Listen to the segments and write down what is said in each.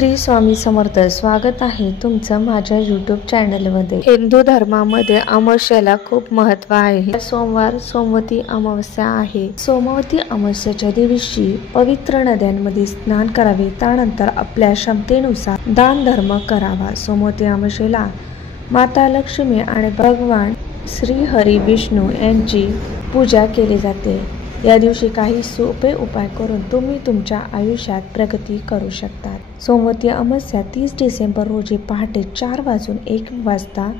श्री स्वामी समर्थ. स्वागत आहे तुमचं माझ्या यूट्यूब चॅनलमध्ये. हिंदू धर्मामध्ये अमावस्येला खूप महत्त्व आहे. सोमवार सोमवती अमावस्या आहे. सोमवती अमावस्येच्या दिवशी पवित्र नद्यांमध्ये स्नान करावे. त्यानंतर आपल्या क्षमतेनुसार दान धर्म करावा. सोमवती अमावस्येला माता लक्ष्मी आणि भगवान श्री हरी विष्णू यांची पूजा केली जाते. या दिवशी काही सोपे उपाय करून तुम्ही तुमच्या आयुष्यात प्रगती करू शकता. सोमवती अमावस्या 30 डिसेंबर रोजी पहाटे 4:01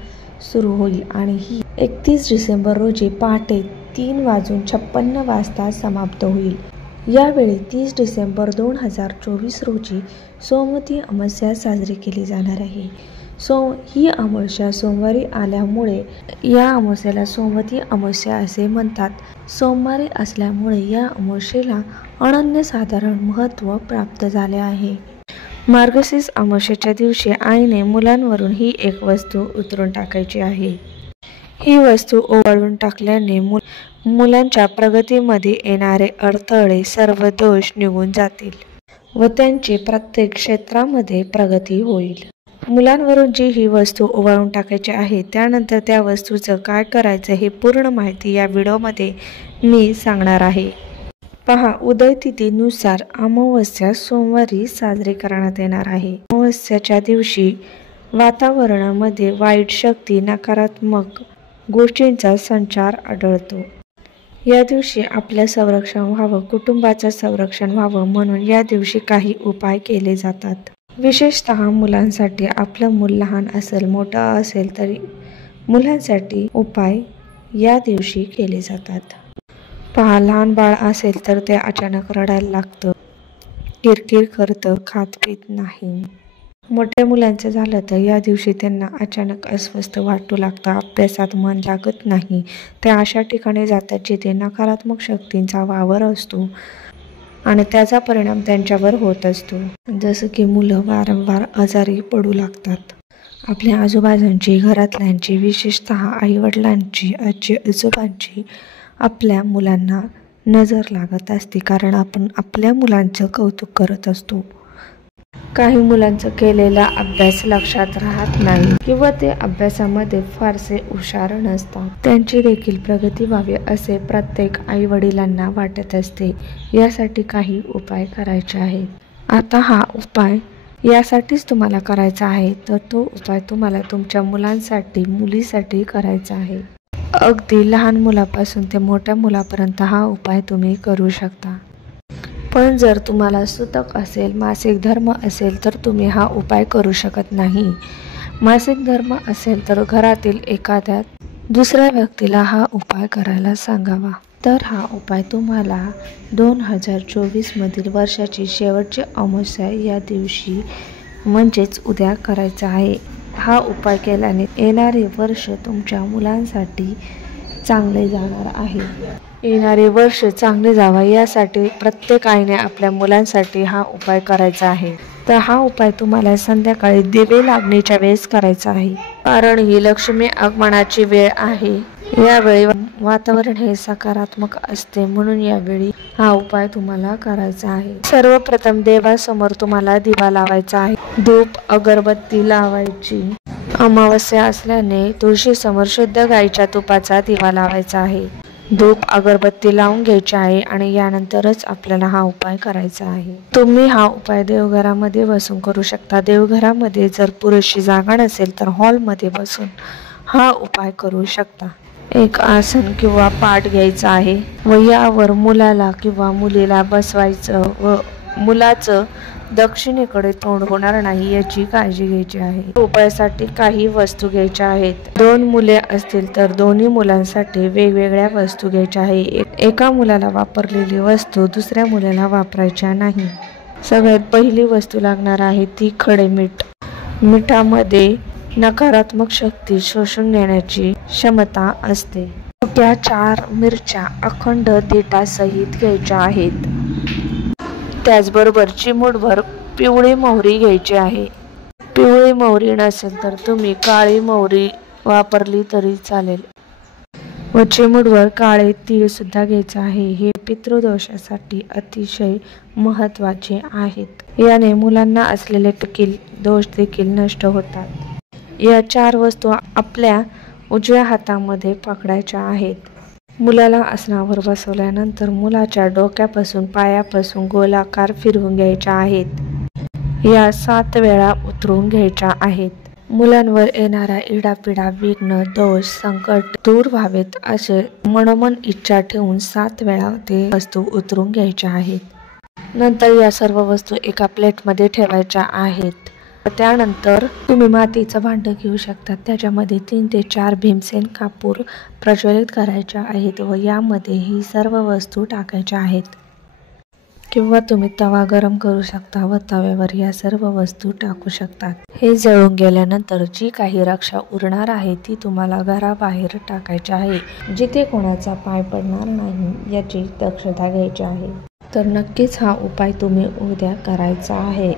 सुरू होईल आणि ही 31 डिसेंबर रोजी पहाटे 3:56 समाप्त होईल. यावेळी 30 डिसेंबर 2024 रोजी सोमवती अमावस्या साजरी केली जाणार आहे. ही अमावस्या सोमवारी आल्यामुळे या अमावस्येला सोमवती अमावस्या असे म्हणतात. सोमवारी असल्यामुळे या अमावस्येला अनन्यसाधारण महत्त्व प्राप्त झाले आहे. मार्गशीर्ष अमावस्येच्या दिवशी आईने मुलांवरून ही एक वस्तू उतरून टाकायची आहे. ही वस्तू ओवाळून टाकल्याने मुलांच्या प्रगतीमध्ये येणारे अडथळे, सर्व दोष निघून जातील व त्यांची प्रत्येक क्षेत्रामध्ये प्रगती होईल. मुलांवरून जी ही वस्तू ओवाळून टाकायची आहे, त्यानंतर त्या वस्तूचं काय करायचं हे पूर्ण माहिती या व्हिडिओमध्ये मी सांगणार आहे. पहा, उदय तिथीनुसार अमावस्या सोमवारी साजरी करण्यात येणार आहे. अमावस्याच्या दिवशी वातावरणामध्ये वाईट शक्ती, नकारात्मक गोष्टींचा संचार आढळतो. या दिवशी आपलं संरक्षण व्हावं, कुटुंबाचं संरक्षण व्हावं म्हणून या दिवशी काही उपाय केले जातात. विशेषतः मुलांसाठी. आपलं मूल लहान असेल मोठं असेल तरी मुलांसाठी उपाय या दिवशी केले जातात. पहा, लहान बाळ असेल तर ते अचानक रडायला लागतं, किरकिर करतं, खात पीत नाही. मोठ्या मुलांचं झालं तर या दिवशी त्यांना अचानक अस्वस्थ वाटू लागतं, अभ्यासात मन लागत नाही. ते अशा ठिकाणी जातात जिथे नकारात्मक शक्तींचा वावर असतो आणि त्याचा परिणाम त्यांच्यावर होत असतो. जसं की मुलं वारंवार आजारी पडू लागतात. आपल्या आजूबाजूंची, घरातल्यांची, विशेषतः आईवडिलांची, आजी आजोबांची आपल्या मुलांना नजर लागत असते, कारण आपण आपल्या मुलांचं कौतुक करत असतो. काही मुलांचं केलेला अभ्यास लक्षात राहत नाही किंवा ते अभ्यासामध्ये फारसे हुशार नसतात. त्यांची देखील प्रगती व्हावी असे प्रत्येक आई वडिलांना वाटत असते. यासाठी काही उपाय करायचे आहेत. आता हा उपाय यासाठीच तुम्हाला करायचा आहे, तर तो उपाय तुम्हाला तुमच्या मुलांसाठी, मुलीसाठी करायचा आहे. अगदी लहान मुलापासून ते मोठ्या मुलापर्यंत हा उपाय तुम्ही करू शकता. पण जर तुम्हाला सुतक असेल, मासिक धर्म असेल तर तुम्ही हा उपाय करू शकत नाही. मासिक धर्म असेल तर घरातील एखाद्या दुसऱ्या व्यक्तीला हा उपाय करायला सांगावा. तर हा उपाय तुम्हाला 2024 मधील वर्षाची शेवटची अमावस्या या दिवशी म्हणजेच उद्या करायचा आहे. हा उपाय केल्याने येणारे वर्ष तुमच्या मुलांसाठी चांगले जाणार आहे. येणारे वर्ष चांगले जावा यासाठी प्रत्येक आईने आपल्या मुलांसाठी हा उपाय करायचा आहे. तर हा उपाय तुम्हाला संध्याकाळी दिवे लागण्याच्या वेळेस करायचा आहे, कारण ही लक्ष्मी आगमनाची वेळ आहे. यावेळी वातावरण हे सकारात्मक असते, म्हणून यावेळी हा उपाय तुम्हाला करायचा आहे. सर्वप्रथम देवासमोर तुम्हाला दिवा लावायचा आहे. धूप अगरबत्ती लावायची. अमावस्या असल्याने तुळशीसमोर शुद्ध गाईच्या तुपाचा दिवा लावायचा आहे. धूप अगरबत्ती लावून घ्यायची आहे आणि यानंतरच आपल्याला हा उपाय करायचा आहे. तुम्ही हा उपाय देवघरामध्ये बसून करू शकता. देवघरामध्ये जर पुरेशी जागा नसेल तर हॉलमध्ये बसून हा उपाय करू शकता. एक आसन किंवा पाट घ्यायचा आहे व यावर मुलाला किंवा मुलीला बसवायचं व मुलाचं दक्षिणेकडे तोंड होणार नाही याची काळजी घ्यायची आहे. उपायासाठी काही वस्तू घ्यायच्या आहेत. 2 मुले असतील तर दोन्ही मुलांसाठी वेगवेगळ्या वस्तू घ्यायच्या आहे. एका मुलाला वापरलेली वस्तू दुसऱ्या मुलाला वापरायच्या नाही. सगळ्यात पहिली वस्तू लागणार आहे ती खडे मीठ. मिठामध्ये नकारात्मक शक्ती शोषून घेण्याची क्षमता असते. छोट्या 4 मिरच्या अखंड देठासहित घ्यायच्या आहेत. त्याचबरोबर चिमूटभर पिवळी मोहरी घ्यायची आहे. पिवळी मोहरी नसेल तर तुम्ही काळी मोहरी वापरली तरी चालेल व चिमूटभर काळे तीळ सुद्धा घ्यायचे आहे. हे पितृदोषासाठी अतिशय महत्त्वाचे आहेत. याने मुलांना असलेले दोष देखील नष्ट होतात। या 4 वस्तू आपल्या उजव्या हातामध्ये पकडायच्या आहेत। मुलाला आसनावर बसवल्यानंतर मुलाच्या डोक्यापासून पायापासून गोलाकार फिरवून घ्यायच्या आहेत। या 7 वेळा उतरवून घ्यायच्या आहेत। मुलांवर येणारा इडापिडा, विघ्न, दोष, संकट दूर व्हावेत असे मनोमन इच्छा ठेवून 7 वेळा ते वस्तू उतरवून घ्यायच्या आहेत। नंतर या सर्व वस्तू एका प्लेटमध्ये ठेवायच्या आहेत। त्यानंतर तुम्ही मातीचं भांडं घेऊ शकता, त्याच्यामध्ये 3 ते 4 भीमसेन कापूर प्रज्वलित करायच्या आहेत व यामध्ये ही सर्व वस्तू टाकायच्या आहेत। किंवा तुम्ही तवा गरम करू शकता व तव्यावर या सर्व वस्तू टाकू शकतात। हे जळून गेल्यानंतर जी काही रक्षा उरणार आहे ती तुम्हाला घराबाहेर टाकायची आहे, जिथे कोणाचा पाय पडणार नाही याची दक्षता घ्यायची आहे। तर नक्कीच हा उपाय तुम्ही उद्या करायचा आहे।